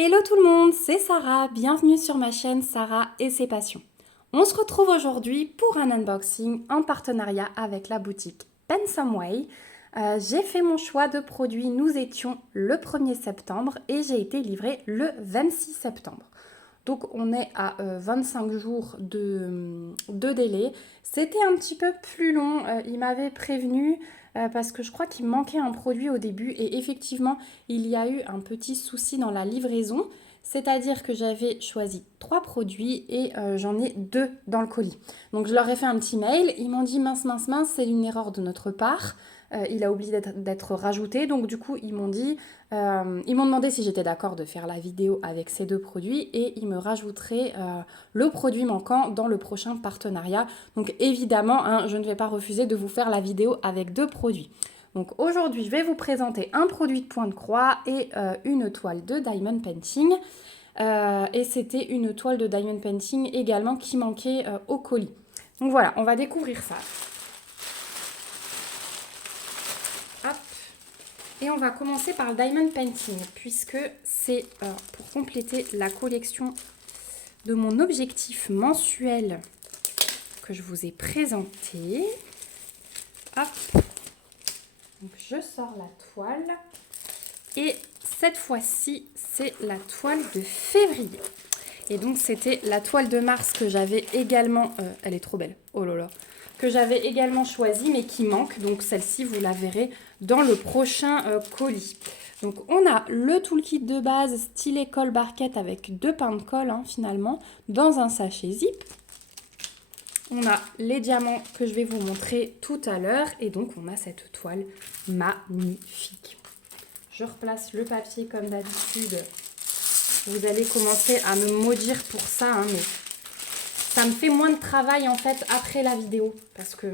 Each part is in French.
Hello tout le monde, c'est Sarah, bienvenue sur ma chaîne Sarah et ses passions. On se retrouve aujourd'hui pour un unboxing en partenariat avec la boutique Pensomeway. J'ai fait mon choix de produits, nous étions le 1er septembre et j'ai été livrée le 26 septembre. Donc on est à 25 jours de délai. C'était un petit peu plus long, il m'avait prévenu parce que je crois qu'il manquait un produit au début et effectivement il y a eu un petit souci dans la livraison. C'est-à-dire que j'avais choisi 3 produits et j'en ai 2 dans le colis. Donc je leur ai fait un petit mail, ils m'ont dit mince, c'est une erreur de notre part. Il a oublié d'être rajouté, donc du coup ils m'ont demandé si j'étais d'accord de faire la vidéo avec ces 2 produits et ils me rajouteraient le produit manquant dans le prochain partenariat. Donc évidemment, hein, je ne vais pas refuser de vous faire la vidéo avec 2 produits. Donc aujourd'hui, je vais vous présenter un produit de point de croix et une toile de diamond painting. Et c'était une toile de diamond painting également qui manquait au colis. Donc voilà, on va découvrir ça. Hop. Et on va commencer par le diamond painting puisque c'est pour compléter la collection de mon objectif mensuel que je vous ai présenté. Hop. Donc je sors la toile et cette fois-ci c'est la toile de février. Et donc c'était la toile de mars que j'avais également, elle est trop belle, oh là là, que j'avais également choisie mais qui manque. Donc celle-ci vous la verrez dans le prochain colis. Donc on a le toolkit de base stylet colle barquette avec 2 pains de colle finalement dans un sachet zip. On a les diamants que je vais vous montrer tout à l'heure et donc on a cette toile magnifique. Je replace le papier comme d'habitude. Vous allez commencer à me maudire pour ça, hein, mais ça me fait moins de travail en fait après la vidéo parce que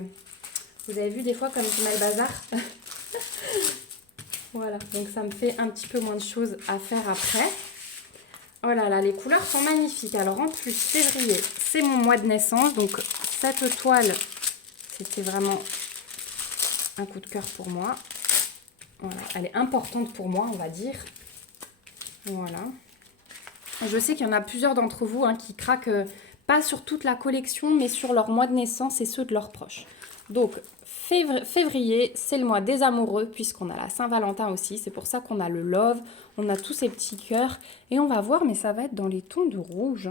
vous avez vu des fois comme je mets le bazar. Voilà, donc ça me fait un petit peu moins de choses à faire après. Oh là là, les couleurs sont magnifiques. Alors en plus, février, c'est mon mois de naissance. Donc cette toile, c'était vraiment un coup de cœur pour moi. Voilà, elle est importante pour moi, on va dire. Voilà. Je sais qu'il y en a plusieurs d'entre vous qui craquent, pas sur toute la collection, mais sur leur mois de naissance et ceux de leurs proches. Donc février, c'est le mois des amoureux, puisqu'on a la Saint-Valentin aussi. C'est pour ça qu'on a le love, on a tous ces petits cœurs. Et on va voir, mais ça va être dans les tons de rouge.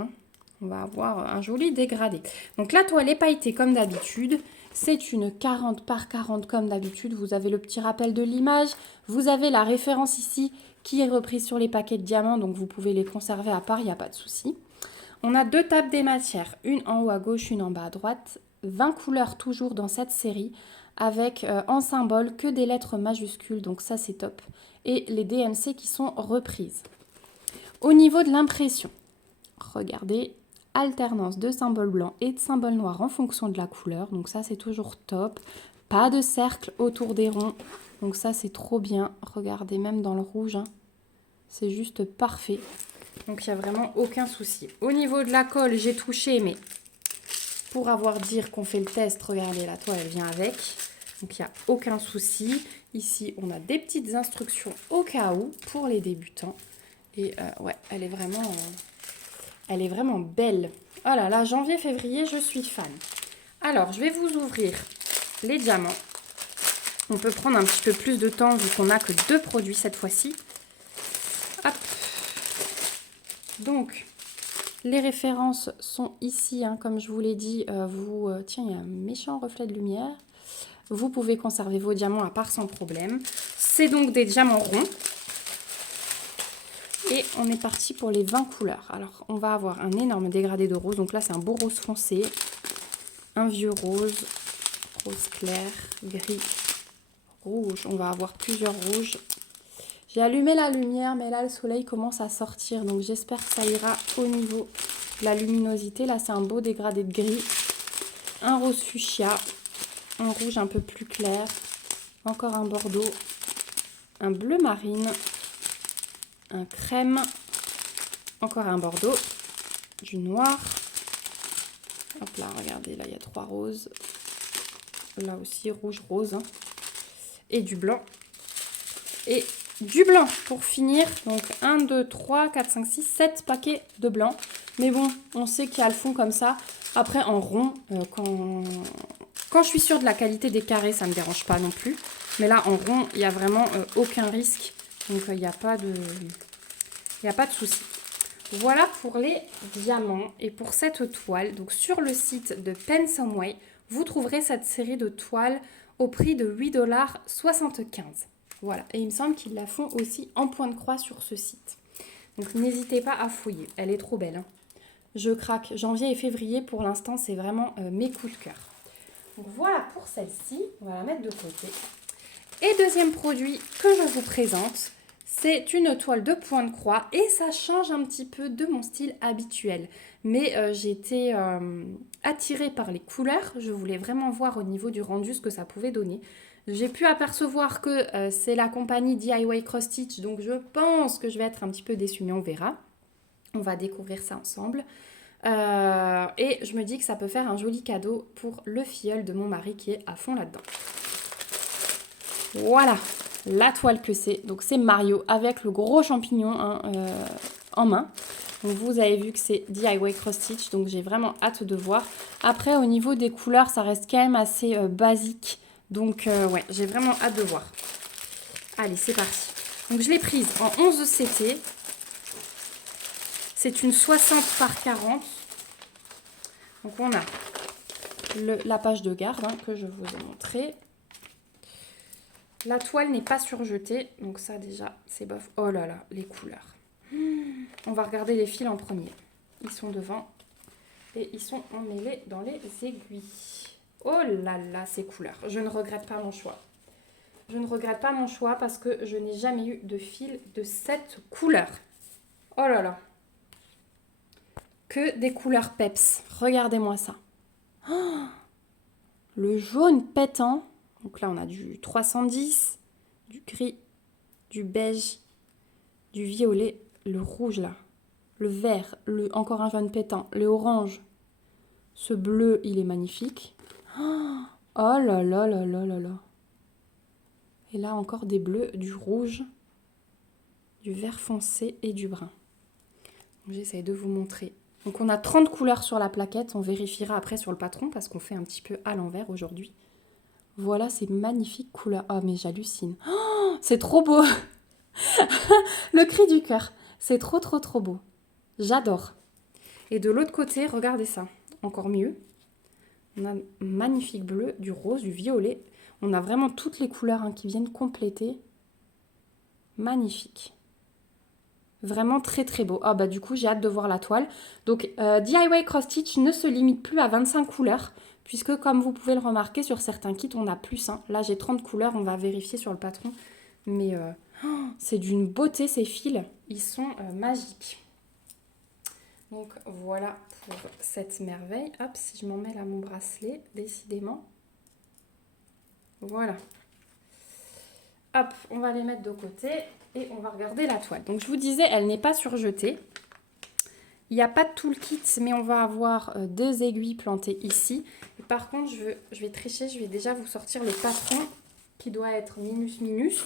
On va avoir un joli dégradé. Donc la toile est pailletée comme d'habitude. C'est une 40 par 40 comme d'habitude. Vous avez le petit rappel de l'image. Vous avez la référence ici qui est reprise sur les paquets de diamants. Donc vous pouvez les conserver à part, il n'y a pas de souci. On a 2 tables des matières. Une en haut à gauche, une en bas à droite. 20 couleurs toujours dans cette série. Avec en symbole que des lettres majuscules. Donc ça c'est top. Et les DMC qui sont reprises. Au niveau de l'impression, regardez. Alternance de symboles blancs et de symboles noirs en fonction de la couleur. Donc ça, c'est toujours top. Pas de cercle autour des ronds. Donc ça, c'est trop bien. Regardez, même dans le rouge, c'est juste parfait. Donc il n'y a vraiment aucun souci. Au niveau de la colle, j'ai touché, mais pour avoir dire qu'on fait le test, regardez, la toile, elle vient avec. Donc il n'y a aucun souci. Ici, on a des petites instructions au cas où pour les débutants. Et ouais, elle est vraiment belle. Oh là là, janvier, février, je suis fan. Alors, je vais vous ouvrir les diamants. On peut prendre un petit peu plus de temps vu qu'on n'a que 2 produits cette fois-ci. Hop. Donc, les références sont ici, comme je vous l'ai dit. Tiens, il y a un méchant reflet de lumière. Vous pouvez conserver vos diamants à part sans problème. C'est donc des diamants ronds. Et on est parti pour les 20 couleurs. Alors, on va avoir un énorme dégradé de rose. Donc là, c'est un beau rose foncé. Un vieux rose. Rose clair. Gris. Rouge. On va avoir plusieurs rouges. J'ai allumé la lumière, mais là, le soleil commence à sortir. Donc, j'espère que ça ira au niveau de la luminosité. Là, c'est un beau dégradé de gris. Un rose fuchsia. Un rouge un peu plus clair. Encore un bordeaux. Un bleu marine. Un crème, encore un bordeaux, du noir, hop là, regardez, là il y a 3 roses, là aussi rouge rose, et du blanc, et du blanc pour finir. Donc 1, 2, 3, 4, 5, 6, 7 paquets de blanc. Mais bon, on sait qu'il y a le fond comme ça. Après, en rond, quand je suis sûre de la qualité des carrés, ça ne me dérange pas non plus. Mais là, en rond, il n'y a vraiment aucun risque. Donc, il n'y a pas de souci. Voilà pour les diamants. Et pour cette toile, donc sur le site de Pensomeway, vous trouverez cette série de toiles au prix de 8,75 $. Voilà. Et il me semble qu'ils la font aussi en point de croix sur ce site. Donc, n'hésitez pas à fouiller. Elle est trop belle, hein. Je craque. Janvier et février, pour l'instant, c'est vraiment mes coups de cœur. Donc voilà pour celle-ci. On va la mettre de côté. Et deuxième produit que je vous présente, c'est une toile de point de croix. Et ça change un petit peu de mon style habituel. Mais j'ai été attirée par les couleurs. Je voulais vraiment voir au niveau du rendu ce que ça pouvait donner. J'ai pu apercevoir que c'est la compagnie DIY Cross Stitch. Donc je pense que je vais être un petit peu déçue, mais on verra. On va découvrir ça ensemble. Et je me dis que ça peut faire un joli cadeau pour le filleul de mon mari qui est à fond là-dedans. Voilà la toile que c'est. Donc c'est Mario avec le gros champignon en main. Donc vous avez vu que c'est DIY Cross Stitch. Donc j'ai vraiment hâte de voir. Après au niveau des couleurs, ça reste quand même assez basique. Donc ouais, j'ai vraiment hâte de voir. Allez, c'est parti. Donc je l'ai prise en 11 CT. C'est une 60 par 40. Donc on a la page de garde que je vous ai montré. La toile n'est pas surjetée. Donc ça déjà, c'est bof. Oh là là, les couleurs. On va regarder les fils en premier. Ils sont devant. Et ils sont emmêlés dans les aiguilles. Oh là là, ces couleurs. Je ne regrette pas mon choix. Je ne regrette pas mon choix parce que je n'ai jamais eu de fil de cette couleur. Oh là là. Que des couleurs peps. Regardez-moi ça. Oh, le jaune pétant. Donc là, on a du 310, du gris, du beige, du violet, le rouge là, le vert, encore un jaune pétant, le orange. Ce bleu, il est magnifique. Oh là là là là là là. Et là, encore des bleus, du rouge, du vert foncé et du brun. J'essaie de vous montrer. Donc on a 30 couleurs sur la plaquette, on vérifiera après sur le patron parce qu'on fait un petit peu à l'envers aujourd'hui. Voilà ces magnifiques couleurs. Oh mais j'hallucine. Oh, c'est trop beau. Le cri du cœur. C'est trop trop trop beau. J'adore. Et de l'autre côté, regardez ça. Encore mieux. On a un magnifique bleu, du rose, du violet. On a vraiment toutes les couleurs qui viennent compléter. Magnifique. Vraiment très très beau. Ah bah du coup j'ai hâte de voir la toile. Donc DIY Cross Stitch ne se limite plus à 25 couleurs. Puisque comme vous pouvez le remarquer sur certains kits on a plus. Là j'ai 30 couleurs, on va vérifier sur le patron. Mais c'est d'une beauté ces fils. Ils sont magiques. Donc voilà pour cette merveille. Hop, si je m'en mets là mon bracelet, décidément. Voilà. Hop, on va les mettre de côté. Et on va regarder la toile. Donc je vous disais, elle n'est pas surjetée. Il n'y a pas de tout le kit, mais on va avoir 2 aiguilles plantées ici. Et par contre, je vais tricher, je vais déjà vous sortir le patron qui doit être minus minus.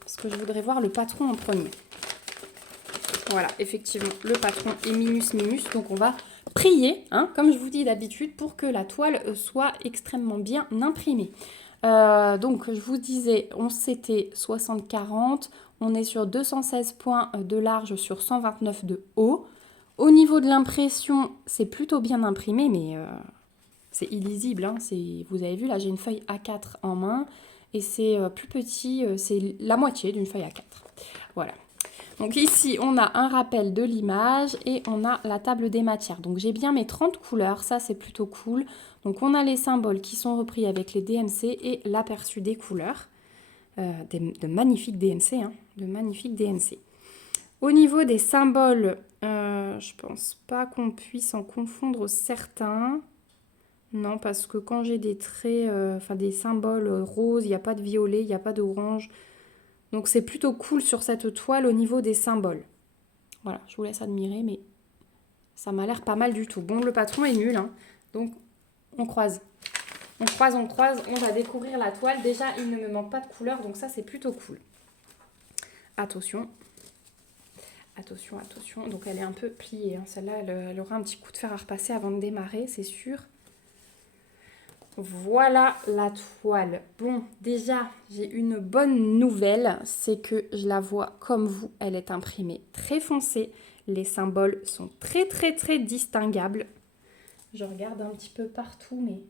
Parce que je voudrais voir le patron en premier. Voilà, effectivement, le patron est minus minus. Donc on va prier, comme je vous dis d'habitude, pour que la toile soit extrêmement bien imprimée. Donc je vous disais, on s'était 60-40. On est sur 216 points de large sur 129 de haut. Au niveau de l'impression, c'est plutôt bien imprimé, mais c'est illisible. Vous avez vu, là j'ai une feuille A4 en main et c'est plus petit, c'est la moitié d'une feuille A4. Voilà. Donc ici, on a un rappel de l'image et on a la table des matières. Donc j'ai bien mes 30 couleurs, ça c'est plutôt cool. Donc on a les symboles qui sont repris avec les DMC et l'aperçu des couleurs. De magnifiques DMC, de magnifiques DMC. Au niveau des symboles, je pense pas qu'on puisse en confondre certains. Non, parce que quand j'ai des traits, des symboles roses, il n'y a pas de violet, il n'y a pas d'orange. Donc c'est plutôt cool sur cette toile au niveau des symboles. Voilà, je vous laisse admirer, mais ça m'a l'air pas mal du tout. Bon, le patron est nul, donc on croise. On croise, on va découvrir la toile. Déjà, il ne me manque pas de couleur, donc ça, c'est plutôt cool. attention. Attention, attention. Donc elle est un peu pliée. Hein. Celle-là, elle aura un petit coup de fer à repasser avant de démarrer, c'est sûr. Voilà la toile. Bon, déjà, j'ai une bonne nouvelle. C'est que je la vois comme vous. Elle est imprimée très foncée. Les symboles sont très, très, très distinguables. Je regarde un petit peu partout, mais...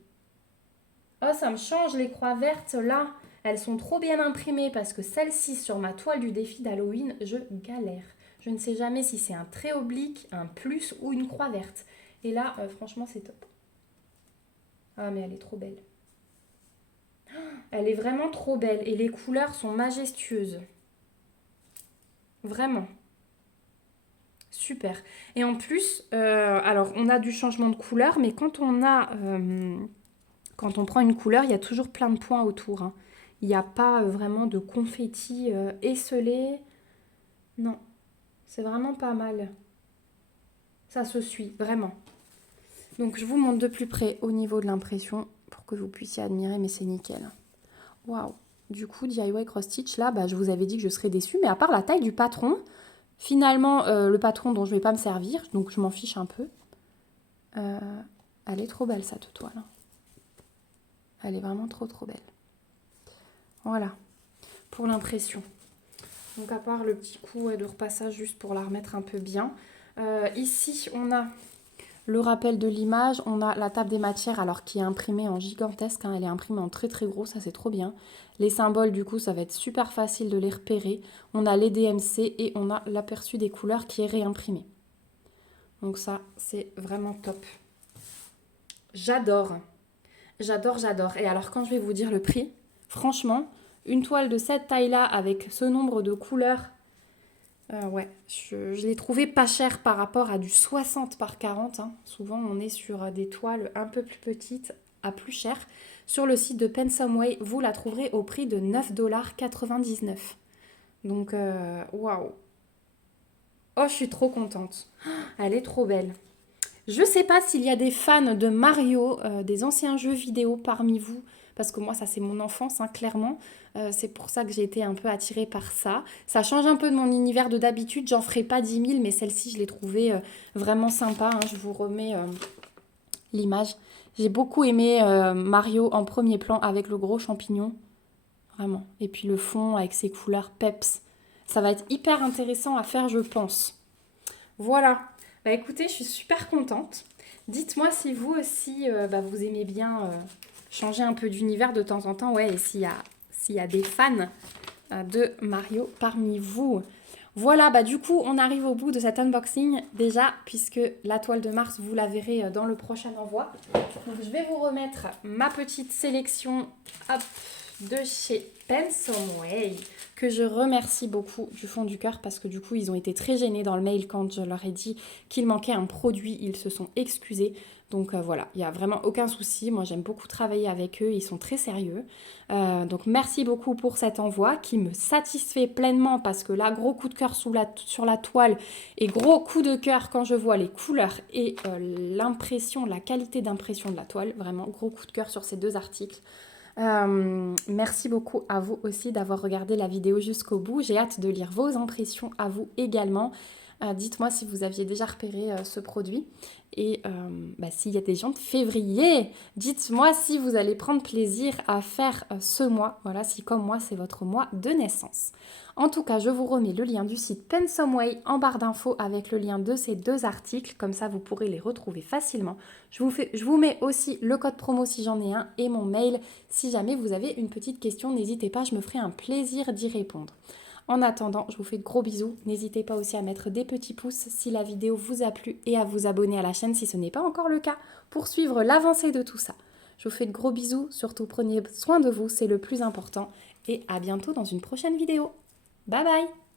Oh, ça me change les croix vertes, là. Elles sont trop bien imprimées parce que celle-ci, sur ma toile du défi d'Halloween, je galère. Je ne sais jamais si c'est un trait oblique, un plus ou une croix verte. Et là, franchement, c'est top. Ah, mais elle est trop belle. Elle est vraiment trop belle. Et les couleurs sont majestueuses. Vraiment. Super. Et en plus, alors, on a du changement de couleur, mais quand on prend une couleur, il y a toujours plein de points autour. Hein. Il n'y a pas vraiment de confetti esselé. Non. C'est vraiment pas mal. Ça se suit, vraiment. Donc je vous montre de plus près au niveau de l'impression pour que vous puissiez admirer, mais c'est nickel. Waouh. Du coup, DIY Cross Stitch, là, je vous avais dit que je serais déçue, mais à part la taille du patron, finalement, le patron dont je ne vais pas me servir, donc je m'en fiche un peu. Elle est trop belle, cette toile. Elle est vraiment trop, trop belle. Voilà, pour l'impression. Donc à part le petit coup de repassage juste pour la remettre un peu bien. Ici, on a le rappel de l'image. On a la table des matières, alors qui est imprimée en gigantesque. Hein, elle est imprimée en très très gros, ça c'est trop bien. Les symboles, du coup, ça va être super facile de les repérer. On a les DMC et on a l'aperçu des couleurs qui est réimprimé. Donc ça, c'est vraiment top. J'adore. J'adore, j'adore. Et alors, quand je vais vous dire le prix, franchement... Une toile de cette taille-là, avec ce nombre de couleurs, ouais, je l'ai trouvé pas cher par rapport à du 60 par 40. Hein. Souvent, on est sur des toiles un peu plus petites, à plus cher. Sur le site de Pensomeway, vous la trouverez au prix de 9,99 $. Donc, waouh. Oh, je suis trop contente. Elle est trop belle. Je sais pas s'il y a des fans de Mario, des anciens jeux vidéo parmi vous, parce que moi, ça, c'est mon enfance, hein, clairement. C'est pour ça que j'ai été un peu attirée par ça. Ça change un peu de mon univers de d'habitude. J'en ferai pas 10 000, mais celle-ci, je l'ai trouvée vraiment sympa. Hein. Je vous remets l'image. J'ai beaucoup aimé Mario en premier plan avec le gros champignon. Vraiment. Et puis le fond avec ses couleurs peps. Ça va être hyper intéressant à faire, je pense. Voilà. Bah écoutez, je suis super contente. Dites-moi si vous aussi, vous aimez bien changer un peu d'univers de temps en temps. Ouais, et s'il y a des fans de Mario parmi vous. Voilà, du coup, on arrive au bout de cet unboxing déjà, puisque la toile de Mars, vous la verrez dans le prochain envoi. Donc, je vais vous remettre ma petite sélection de chez Pensomeway, que je remercie beaucoup du fond du cœur, parce que du coup, ils ont été très gênés dans le mail quand je leur ai dit qu'il manquait un produit. Ils se sont excusés. Donc voilà, il n'y a vraiment aucun souci. Moi, j'aime beaucoup travailler avec eux. Ils sont très sérieux. Donc merci beaucoup pour cet envoi qui me satisfait pleinement, parce que là, gros coup de cœur sur la toile et gros coup de cœur quand je vois les couleurs et l'impression, la qualité d'impression de la toile. Vraiment, gros coup de cœur sur ces deux articles. Merci beaucoup à vous aussi d'avoir regardé la vidéo jusqu'au bout. J'ai hâte de lire vos impressions à vous également. Dites-moi si vous aviez déjà repéré ce produit. Et s'il y a des gens de février, dites-moi si vous allez prendre plaisir à faire ce mois. Voilà, si comme moi, c'est votre mois de naissance. En tout cas, je vous remets le lien du site Pensomeway en barre d'infos avec le lien de ces deux articles. Comme ça, vous pourrez les retrouver facilement. Je vous mets aussi le code promo si j'en ai un et mon mail. Si jamais vous avez une petite question, n'hésitez pas, je me ferai un plaisir d'y répondre. En attendant, je vous fais de gros bisous. N'hésitez pas aussi à mettre des petits pouces si la vidéo vous a plu et à vous abonner à la chaîne si ce n'est pas encore le cas pour suivre l'avancée de tout ça. Je vous fais de gros bisous, surtout prenez soin de vous, c'est le plus important. Et à bientôt dans une prochaine vidéo. Bye bye!